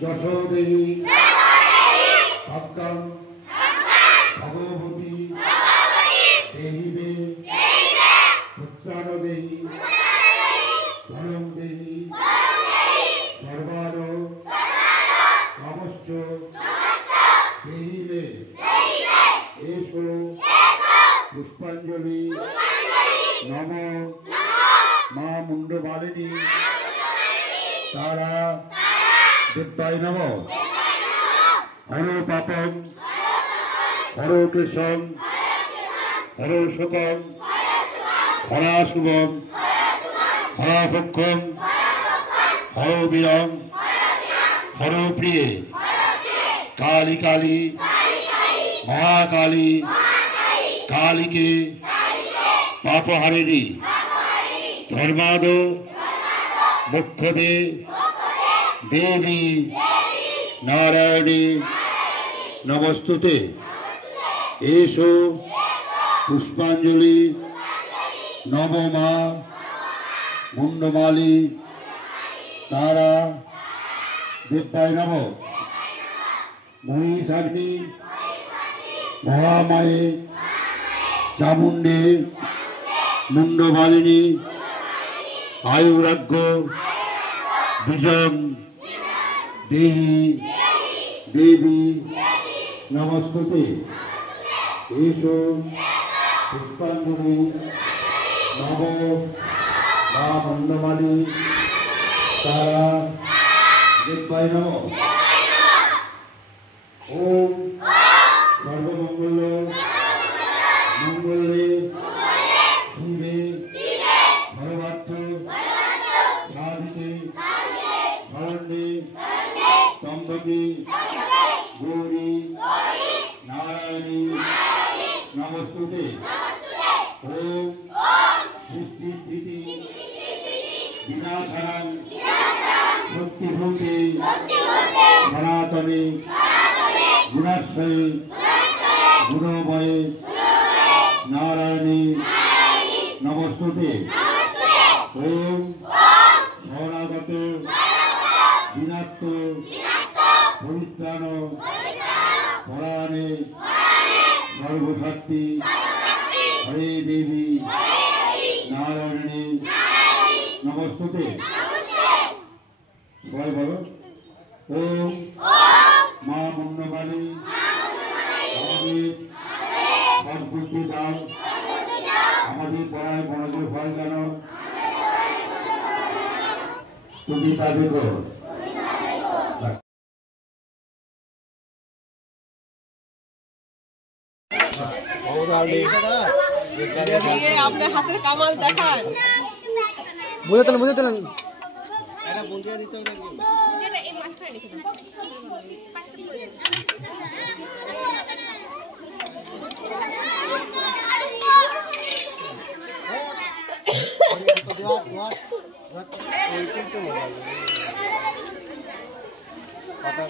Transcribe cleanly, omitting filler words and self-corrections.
যশোদেবী সত্যম ভগবতী দেহিবে পুত্রানদেবী ধনম দেবী সর্বান নমশ্চ দেহিবে এসো পুষ্পাঞ্জলি নম মা মুন্ডমালিনী তারা দেবায় নম হর পাপম হর কেশম হর শোকম হরা শুভম হরা ভক্ষম হর বীরম হর প্রিয়ে কালী কালী মহাকালী কালীকে পাপহারিণী ধর্মাদ মুখ্যদে দেবী নারায়ণী নমস্তুতে এসো পুষ্পাঞ্জলি নবমা মুন্ডমালী তারা দেবায় নম মহিষাগ্নি মহামায়ে চামুণ্ডে মুন্ডমালিনী আয়ুরাগ্য বিজম দেহি দেবী নমস্তুতে এসো পুষ্পাঞ্জলি নব মা মুন্ডমালী তারা দেবায় নম ওম সর্বমঙ্গল মঙ্গলে শিবে সর্বার্থ সাধিকে শরণ্যে ত্র্যম্বকে গৌরী নারায়ণী নমস্তুতে ওম সৃষ্টি স্থিতি বিনাশানাং শক্তিভূতে সনাতনে গুণাশ্রয়ে গুণময়ে নারায়ণী নমস্তুতে ওম শরণাগত বিনাত্ম পরিত্রাণ পরাণে সর্বশক্তি হরে দেবী নারায়ণী নমস্তুতে সবাই বলো ওম মা মুন্ডমালী আমাদের সদ্বুদ্ধি দাও আমাদের পড়ায় মনোযোগ হয় কেন তুমি তাদের করো আপনার হাতের কামাল দেখান বুঝে তোলেন পাতা